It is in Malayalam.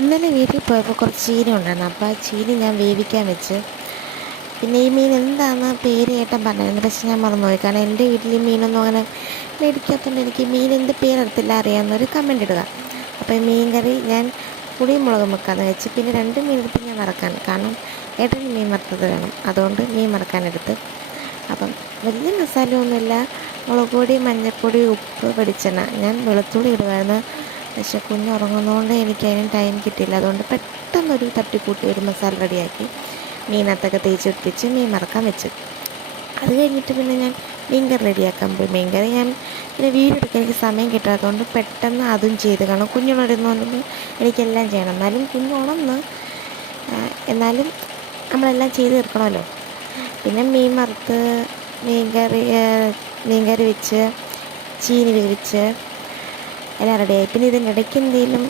ഇന്നലെ വീട്ടിൽ പോയപ്പോൾ കുറച്ച് ചീനി ഉണ്ടായിരുന്നു. അപ്പോൾ ആ ചീനി ഞാൻ വേവിക്കാൻ വെച്ച്. പിന്നെ ഈ മീൻ എന്താണെന്ന് പേര് ഏട്ടൻ പറഞ്ഞിരുന്നു, പക്ഷെ ഞാൻ മറന്നുപോയി. കാരണം എൻ്റെ വീട്ടിൽ ഈ മീനൊന്നും അങ്ങനെ മേടിക്കാത്തതുകൊണ്ട് എനിക്ക് മീനിൻ്റെ പേരെടുത്തില്ല, അറിയാവുന്നൊരു കമൻ്റ് ഇടുക. അപ്പോൾ ഈ മീൻ കറി ഞാൻ പുളിയും മുളകും വെക്കാമെന്ന് വെച്ച്. പിന്നെ 2 മീനെടുത്ത് ഞാൻ വറക്കാൻ, കാരണം ഏട്ടന് മീൻ വറുത്തത് വേണം, അതുകൊണ്ട് മീൻ വറക്കാനെടുത്ത്. അപ്പം വലിയ മസാലയൊന്നുമില്ല, മുളക് പൊടി, മഞ്ഞൾപ്പൊടി, ഉപ്പ്, വെളിച്ചെണ്ണ. ഞാൻ വെളുത്തുള്ളി ഇടുമായിരുന്നു, പക്ഷെ കുഞ്ഞ് ഉറങ്ങുന്നതുകൊണ്ട് എനിക്ക് അതിന് ടൈം കിട്ടിയില്ല. അതുകൊണ്ട് പെട്ടെന്നൊരു തട്ടിക്കൂട്ടി ഒരു മസാല റെഡിയാക്കി മീനകത്തൊക്കെ തേച്ച് പിടിപ്പിച്ച് മീൻ വറക്കാൻ വെച്ച്. അത് കഴിഞ്ഞിട്ട് പിന്നെ ഞാൻ മീൻ കറി റെഡിയാക്കാൻ പോയി. മീൻ കറി ഞാൻ പിന്നെ വീഡിയോ എടുക്കാൻ എനിക്ക് സമയം കിട്ടാത്തതുകൊണ്ട് പെട്ടെന്ന് അതും ചെയ്ത്. കാരണം കുഞ്ഞുണരുന്നതുകൊണ്ട് എനിക്കെല്ലാം ചെയ്യണം. എന്നാലും കുഞ്ഞുണർന്ന്, എന്നാലും നമ്മളെല്ലാം ചെയ്ത് തീർക്കണമല്ലോ. പിന്നെ മീൻ വറുത്ത്, മീൻ കറി വെച്ച്, ചീനി വേവിച്ച് എല്ലാം റെഡിയായി. പിന്നെ ഇതിൻ്റെ ഇടയ്ക്ക് എന്തെങ്കിലും